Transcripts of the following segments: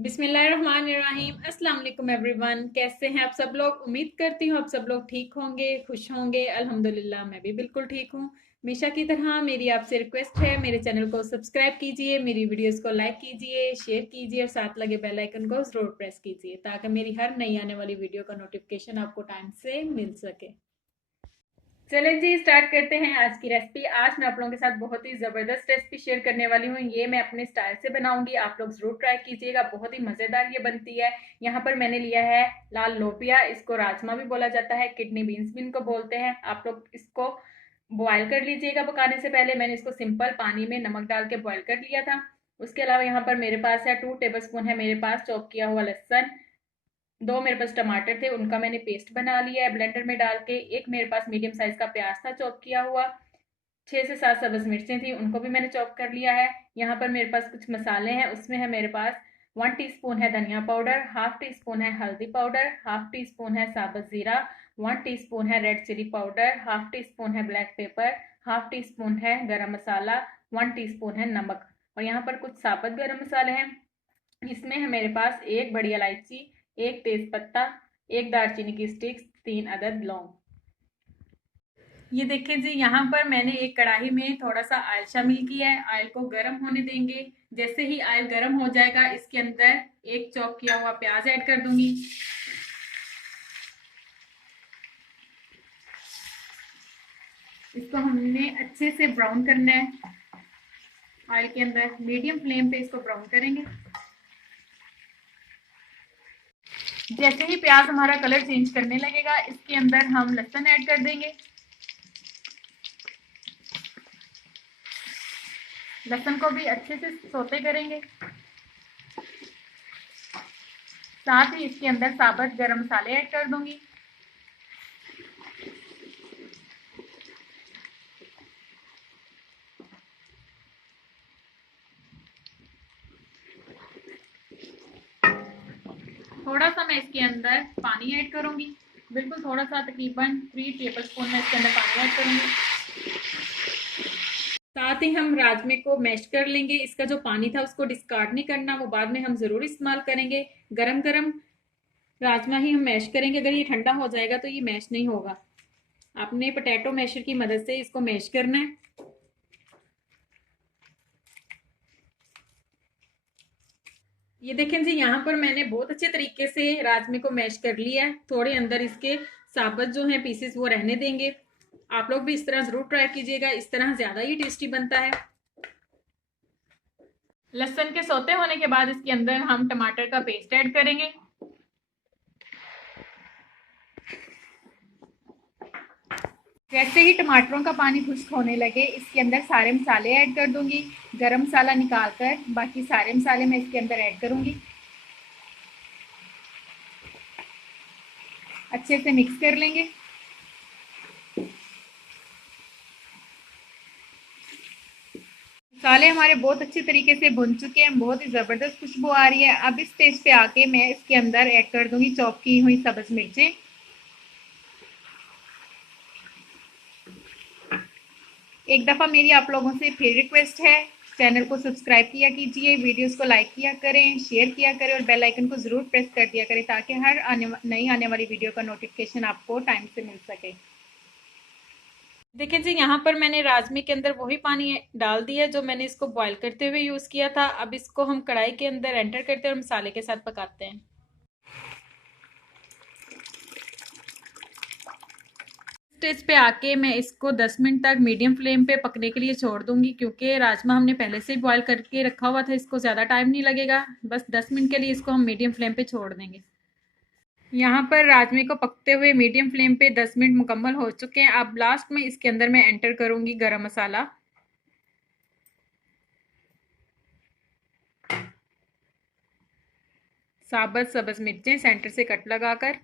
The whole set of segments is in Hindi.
बिस्मिल्लाहिर्रहमानिर्रहीम। अस्सलाम वालेकुम एवरीवन। कैसे हैं आप सब लोग? उम्मीद करती हूँ आप सब लोग ठीक होंगे, खुश होंगे। अल्हम्दुलिल्लाह मैं भी बिल्कुल ठीक हूँ। हमेशा की तरह मेरी आपसे रिक्वेस्ट है, मेरे चैनल को सब्सक्राइब कीजिए, मेरी वीडियोस को लाइक कीजिए, शेयर कीजिए और साथ लगे बेल आइकन को ज़रूर प्रेस कीजिए ताकि मेरी हर नई आने वाली वीडियो का नोटिफिकेशन आपको टाइम से मिल सके। चलें जी, स्टार्ट करते हैं आज की रेसिपी। आज मैं आप लोगों के साथ बहुत ही ज़बरदस्त रेसिपी शेयर करने वाली हूँ। ये मैं अपने स्टाइल से बनाऊंगी, आप लोग ज़रूर ट्राई कीजिएगा। बहुत ही मज़ेदार ये बनती है। यहाँ पर मैंने लिया है लाल लोबिया, इसको राजमा भी बोला जाता है, किडनी बीन्स भी इनको बोलते हैं। आप लोग इसको बॉयल कर लीजिएगा। पकाने से पहले मैंने इसको सिंपल पानी में नमक डाल के बॉयल कर लिया था। उसके अलावा यहाँ पर मेरे पास है 2 टेबल स्पून है मेरे पास चॉप किया हुआ लहसुन। 2 मेरे पास टमाटर थे, उनका मैंने पेस्ट बना लिया है ब्लेंडर में डाल के। एक मेरे पास मीडियम साइज का प्याज था चॉप किया हुआ। 6 से 7 सब्ज मिर्चें थी, उनको भी मैंने चॉप कर लिया है। यहाँ पर मेरे पास कुछ मसाले हैं, उसमें है मेरे पास 1 टीस्पून है धनिया पाउडर, हाफ टी स्पून है हल्दी पाउडर, हाफ टी स्पून है साबुत जीरा, 1 टीस्पून है red chilli powder, half teaspoon है black pepper, half teaspoon है गरम मसाला, 1 टीस्पून है नमक। और यहाँ पर कुछ साबुत गरम मसाले हैं। इसमें है मेरे पास एक बड़ी इलायची, एक तेज पत्ता, एक दालचीनी की स्टिक्स, 3 अदद लौंग। ये देखें जी, यहाँ पर मैंने एक कढ़ाई में थोड़ा सा ऑयल शामिल किया है। ऑयल को गर्म होने देंगे। जैसे ही ऑयल गर्म हो जाएगा, इसके अंदर एक चॉप किया हुआ प्याज ऐड कर दूंगी। इसको हमने अच्छे से ब्राउन करना है। ऑयल के अंदर मीडियम फ्लेम पे इसको ब्राउन करेंगे। जैसे ही प्याज हमारा कलर चेंज करने लगेगा, इसके अंदर हम लहसुन ऐड कर देंगे। लहसुन को भी अच्छे से सौते करेंगे। साथ ही इसके अंदर साबुत गरम मसाले ऐड कर दूंगी। थोड़ा सा मैं इसके अंदर पानी ऐड करूंगी, बिल्कुल थोड़ा सा, तकरीबन 3 टेबल स्पून मैं इसके अंदर पानी ऐड करूंगी। साथ ही हम राजमे को मैश कर लेंगे। इसका जो पानी था उसको डिस्कार्ड नहीं करना, वो बाद में हम जरूर इस्तेमाल करेंगे। गरम गरम राजमा ही हम मैश करेंगे। अगर ये ठंडा हो जाएगा तो ये मैश नहीं होगा। आपने पोटैटो मैशर की मदद से इसको मैश करना है। ये देखें जी, यहाँ पर मैंने बहुत अच्छे तरीके से राजमे को मैश कर लिया है। थोड़े अंदर इसके साबुत जो हैं पीसेस वो रहने देंगे। आप लोग भी इस तरह जरूर ट्राई कीजिएगा, इस तरह ज्यादा ही टेस्टी बनता है। लहसुन के सौते होने के बाद इसके अंदर हम टमाटर का पेस्ट ऐड करेंगे। जैसे ही टमाटरों का पानी खुश्क होने लगे, इसके अंदर सारे मसाले ऐड कर दूंगी। गरम मसाला निकाल कर बाकी सारे मसाले मैं इसके अंदर ऐड करूंगी। अच्छे से मिक्स कर लेंगे। मसाले हमारे बहुत अच्छे तरीके से भुन चुके हैं, बहुत ही ज़बरदस्त खुशबू आ रही है। अब इस स्टेज पे आके मैं इसके अंदर ऐड कर दूंगी चॉप की हुई सब्ज मिर्चें। एक दफ़ा मेरी आप लोगों से फिर रिक्वेस्ट है, चैनल को सब्सक्राइब किया कीजिए, वीडियोस को लाइक किया करें, शेयर किया करें और बेल आइकन को ज़रूर प्रेस कर दिया करें ताकि हर नई आने वाली वीडियो का नोटिफिकेशन आपको टाइम से मिल सके। देखिए जी, यहाँ पर मैंने राजमे के अंदर वही पानी डाल दिया जो मैंने इसको बॉईल करते हुए यूज़ किया था। अब इसको हम कढ़ाई के अंदर एंटर करते हैं और मसाले के साथ पकाते हैं। स्टेज पे आके मैं इसको 10 मिनट तक मीडियम फ्लेम पे पकने के लिए छोड़ दूंगी, क्योंकि राजमा हमने पहले से ही बॉईल करके रखा हुआ था। इसको ज़्यादा टाइम नहीं लगेगा, बस 10 मिनट के लिए इसको हम मीडियम फ्लेम पे छोड़ देंगे। यहाँ पर राजमे को पकते हुए मीडियम फ्लेम पे 10 मिनट मुकम्मल हो चुके हैं। अब लास्ट में इसके अंदर मैं एंटर करूंगी गरम मसाला, साबुत सब्ज मिर्चें सेंटर से कट लगाकर,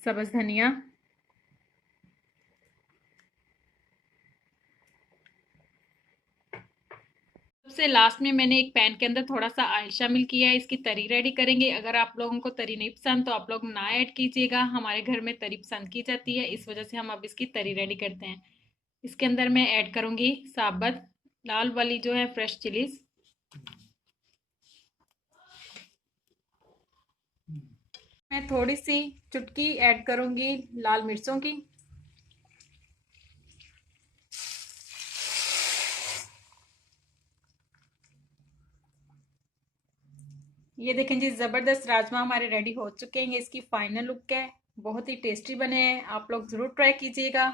सब्ज धनिया, सबसे लास्ट में मैंने एक पैन के अंदर थोड़ा सा ऑयल शामिल किया है। इसकी तरी रेडी करेंगे। अगर आप लोगों को तरी नहीं पसंद तो आप लोग ना ऐड कीजिएगा। हमारे घर में तरी पसंद की जाती है, इस वजह से हम अब इसकी तरी रेडी करते हैं। इसके अंदर मैं ऐड करूंगी साबुत लाल वाली जो है फ्रेश चिलीज। मैं थोड़ी सी चुटकी ऐड करूंगी लाल मिर्चों की। ये देखें जी, जबरदस्त राजमा हमारे रेडी हो चुके हैं। ये इसकी फाइनल लुक है। बहुत ही टेस्टी बने हैं, आप लोग जरूर ट्राई कीजिएगा।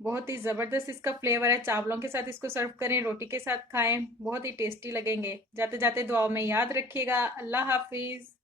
बहुत ही जबरदस्त इसका फ्लेवर है। चावलों के साथ इसको सर्व करें, रोटी के साथ खाएं, बहुत ही टेस्टी लगेंगे। जाते जाते दुआओं में याद रखिएगा। अल्लाह हाफिज।